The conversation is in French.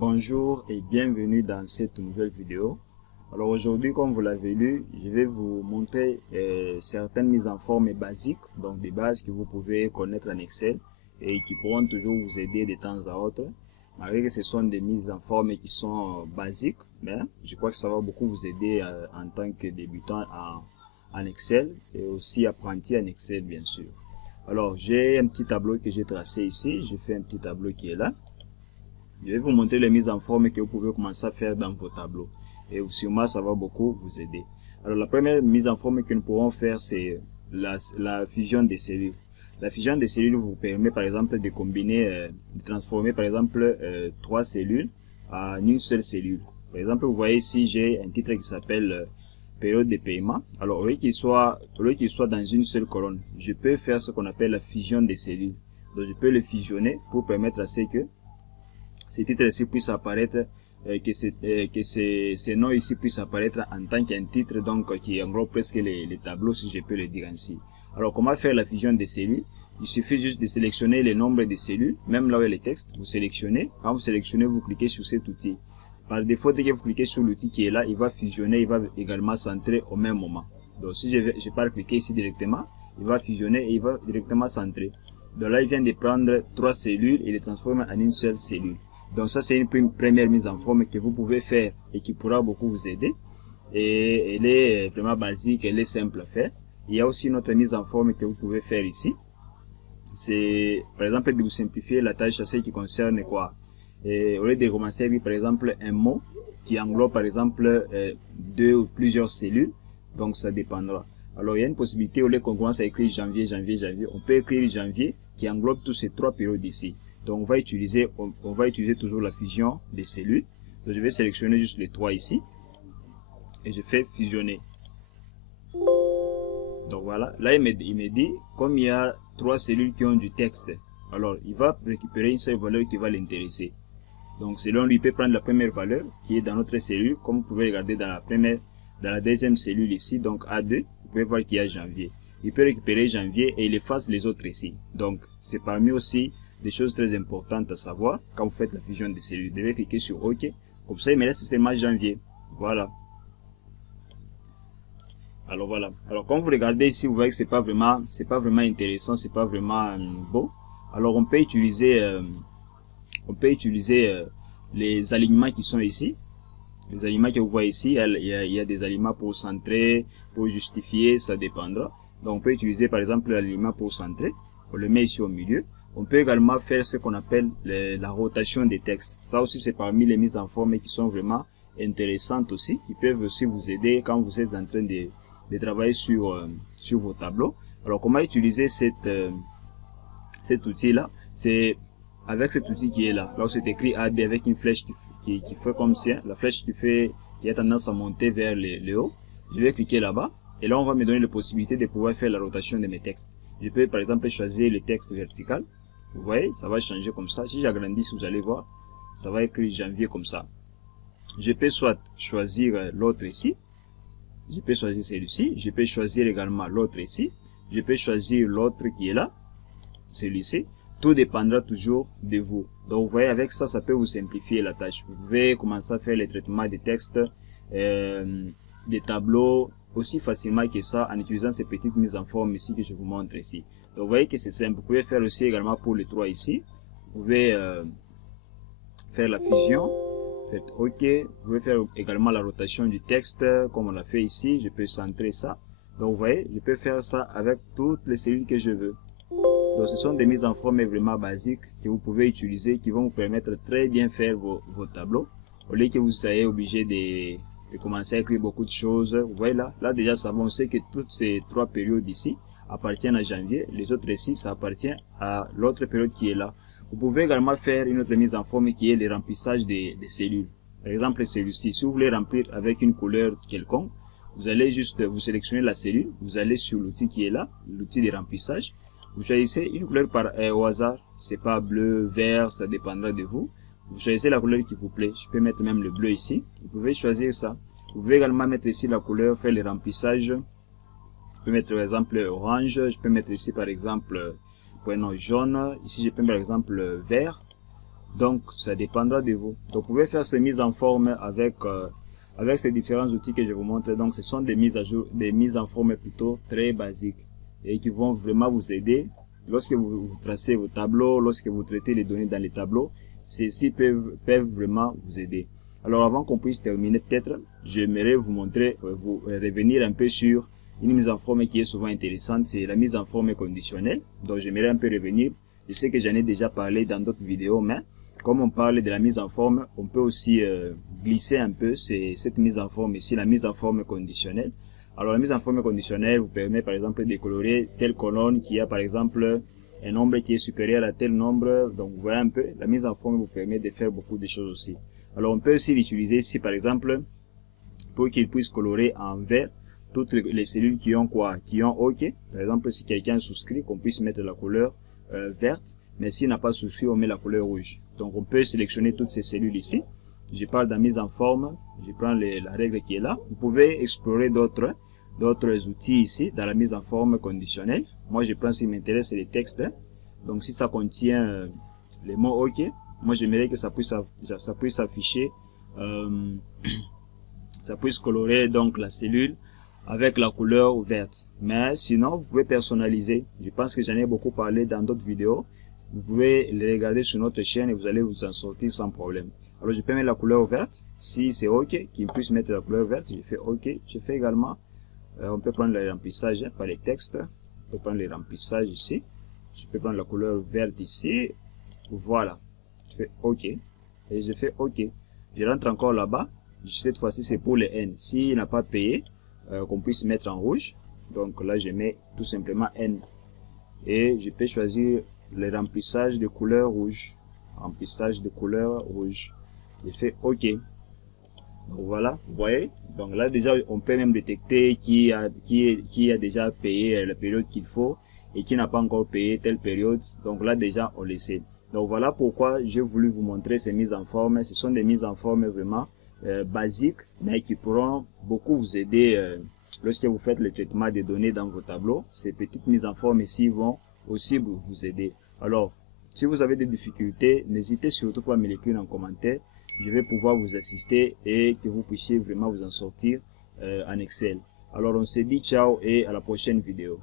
Bonjour et bienvenue dans cette nouvelle vidéo. Alors aujourd'hui, comme vous l'avez lu, je vais vous montrer certaines mises en forme basiques, donc des bases que vous pouvez connaître en Excel et qui pourront toujours vous aider de temps à autre. Malgré que ce sont des mises en forme qui sont basiques, mais je crois que ça va beaucoup vous aider en tant que débutant en Excel et aussi apprenti en Excel bien sûr. Alors j'ai un petit tableau que j'ai tracé ici, j'ai fait un petit tableau qui est là. Je vais vous montrer les mises en forme que vous pouvez commencer à faire dans vos tableaux. Et sûrement, ça va beaucoup vous aider. Alors, la première mise en forme que nous pourrons faire, c'est la fusion des cellules. La fusion des cellules vous permet, par exemple, de combiner, de transformer, par exemple, 3 cellules en une seule cellule. Par exemple, vous voyez ici, j'ai un titre qui s'appelle période de paiement. Alors, au lieu qu'il soit dans une seule colonne, je peux faire ce qu'on appelle la fusion des cellules. Donc, je peux le fusionner pour permettre à ce que ces titres ici puissent apparaître, que ces noms ici puissent apparaître en tant qu'un titre, donc qui englobe presque les tableaux, si je peux le dire ainsi. Alors comment faire la fusion des cellules? Il suffit juste de sélectionner le nombre de cellules, même là où il y a le texte, vous sélectionnez. Quand vous sélectionnez, vous cliquez sur cet outil. Par défaut, dès que vous cliquez sur l'outil qui est là, il va fusionner, il va également centrer au même moment. Donc si je pars cliquer ici directement, il va fusionner et il va directement centrer. Donc là, il vient de prendre 3 cellules et les transformer en une seule cellule. Donc ça, c'est une première mise en forme que vous pouvez faire et qui pourra beaucoup vous aider. Et elle est vraiment basique, elle est simple à faire. Il y a aussi une autre mise en forme que vous pouvez faire ici. C'est par exemple de vous simplifier la tâche à ce qui concerne quoi. Et au lieu de commencer avec par exemple un mot qui englobe par exemple 2 ou plusieurs cellules, donc ça dépendra. Alors il y a une possibilité, au lieu qu'on commence à écrire janvier, on peut écrire janvier qui englobe tous ces 3 périodes ici. Donc on va utiliser toujours la fusion des cellules. Donc je vais sélectionner juste les 3 ici et je fais fusionner. Donc voilà, là il me dit comme il y a 3 cellules qui ont du texte, alors il va récupérer une seule valeur qui va l'intéresser. Donc selon lui, il peut prendre la première valeur qui est dans notre cellule, comme vous pouvez regarder dans la deuxième cellule ici, donc A2, vous pouvez voir qu'il y a janvier. Il peut récupérer janvier et il efface les autres ici. Donc c'est parmi aussi des choses très importantes à savoir quand vous faites la fusion des cellules. Vous devez cliquer sur OK. Comme ça, il me reste seulement janvier. Voilà. Alors voilà. Alors quand vous regardez ici, vous voyez que c'est pas vraiment intéressant, c'est pas vraiment beau. Alors on peut utiliser les alignements qui sont ici. Les alignements que vous voyez ici, il y a des alignements pour centrer, pour justifier, ça dépendra. Donc on peut utiliser par exemple l'alignement pour centrer. On le met ici au milieu. On peut également faire ce qu'on appelle la rotation des textes. Ça aussi, c'est parmi les mises en forme qui sont vraiment intéressantes aussi, qui peuvent aussi vous aider quand vous êtes en train de travailler sur vos tableaux. Alors, comment utiliser cet outil-là? C'est avec cet outil qui est là. Là où c'est écrit AB avec une flèche qui fait comme ça, la flèche qui a tendance à monter vers le haut. Je vais cliquer là-bas. Et là, on va me donner la possibilité de pouvoir faire la rotation de mes textes. Je peux par exemple choisir le texte vertical. Vous voyez, ça va changer comme ça. Si j'agrandis, vous allez voir, ça va écrire janvier comme ça. Je peux soit choisir l'autre ici. Je peux choisir celui-ci. Je peux choisir également l'autre ici. Je peux choisir l'autre qui est là. Celui-ci. Tout dépendra toujours de vous. Donc vous voyez, avec ça, ça peut vous simplifier la tâche. Vous pouvez commencer à faire les traitements des textes, des tableaux, aussi facilement que ça en utilisant ces petites mises en forme ici que je vous montre ici. Donc vous voyez que c'est simple. Vous pouvez faire aussi également pour les 3 ici. Vous pouvez faire la fusion. Faites OK. Vous pouvez faire également la rotation du texte comme on l'a fait ici. Je peux centrer ça. Donc vous voyez, je peux faire ça avec toutes les cellules que je veux. Donc ce sont des mises en forme vraiment basiques que vous pouvez utiliser, qui vont vous permettre de très bien faire vos tableaux. Au lieu que vous soyez obligé de commencer à écrire beaucoup de choses. Vous voyez là déjà ça va, on sait que toutes ces 3 périodes ici appartiennent à janvier, les autres ici ça appartient à l'autre période qui est là. Vous pouvez également faire une autre mise en forme qui est le remplissage des cellules. Par exemple celui-ci, si vous voulez remplir avec une couleur quelconque, vous allez juste vous sélectionner la cellule, vous allez sur l'outil qui est là, l'outil de remplissage, vous choisissez une couleur au hasard, c'est pas bleu, vert, ça dépendra de vous. Vous choisissez la couleur qui vous plaît. Je peux mettre même le bleu ici. Vous pouvez choisir ça. Vous pouvez également mettre ici la couleur, faire le remplissage. Je peux mettre par exemple orange. Je peux mettre ici par exemple jaune. Ici je peux mettre par exemple vert. Donc ça dépendra de vous. Donc vous pouvez faire ces mises en forme avec avec ces différents outils que je vous montre. Donc ce sont des mises à jour, des mises en forme plutôt très basiques et qui vont vraiment vous aider lorsque vous tracez vos tableaux, lorsque vous traitez les données dans les tableaux. Ceux-ci peuvent vraiment vous aider. Alors avant qu'on puisse terminer, peut-être j'aimerais vous montrer, vous revenir un peu sur une mise en forme qui est souvent intéressante, c'est la mise en forme conditionnelle. Donc j'aimerais un peu revenir. Je sais que j'en ai déjà parlé dans d'autres vidéos, mais comme on parle de la mise en forme, on peut aussi glisser un peu cette mise en forme ici, la mise en forme conditionnelle. Alors la mise en forme conditionnelle vous permet par exemple de colorer telle colonne qui a par exemple un nombre qui est supérieur à tel nombre. Donc vous voyez un peu, la mise en forme vous permet de faire beaucoup de choses aussi. Alors on peut aussi l'utiliser ici par exemple pour qu'il puisse colorer en vert toutes les cellules qui ont quoi, qui ont OK. Par exemple si quelqu'un souscrit, qu'on puisse mettre la couleur verte, mais s'il n'a pas souscrit, on met la couleur rouge. Donc on peut sélectionner toutes ces cellules ici. Je parle de la mise en forme, je prends la règle qui est là. Vous pouvez explorer d'autres outils ici dans la mise en forme conditionnelle. Moi je prends ce qui m'intéresse, c'est les textes. Donc si ça contient les mots OK, moi j'aimerais que ça puisse afficher, ça puisse colorer donc la cellule avec la couleur verte. Mais sinon vous pouvez personnaliser. Je pense que j'en ai beaucoup parlé dans d'autres vidéos. Vous pouvez les regarder sur notre chaîne et vous allez vous en sortir sans problème. Alors je peux mettre la couleur verte. Si c'est OK, qu'il puisse mettre la couleur verte, je fais OK. Je fais également, on peut prendre le remplissage, pas les textes. On peut prendre les remplissages ici. Je peux prendre la couleur verte ici. Voilà. Je fais OK. Et je fais OK. Je rentre encore là-bas. Cette fois-ci c'est pour les N. S'il n'a pas payé, qu'on puisse mettre en rouge. Donc là je mets tout simplement N. Et je peux choisir le remplissage de couleur rouge. Remplissage de couleur rouge. Je fais OK. Donc voilà, vous voyez. Donc là déjà on peut même détecter qui a déjà payé la période qu'il faut et qui n'a pas encore payé telle période. Donc là déjà on le sait. Donc voilà pourquoi j'ai voulu vous montrer ces mises en forme. Ce sont des mises en forme vraiment basiques, mais qui pourront beaucoup vous aider lorsque vous faites le traitement des données dans vos tableaux. Ces petites mises en forme ici vont aussi vous aider. Alors, si vous avez des difficultés, n'hésitez surtout pas à me l'écrire en commentaire. Je vais pouvoir vous assister et que vous puissiez vraiment vous en sortir en Excel. Alors, on se dit ciao et à la prochaine vidéo.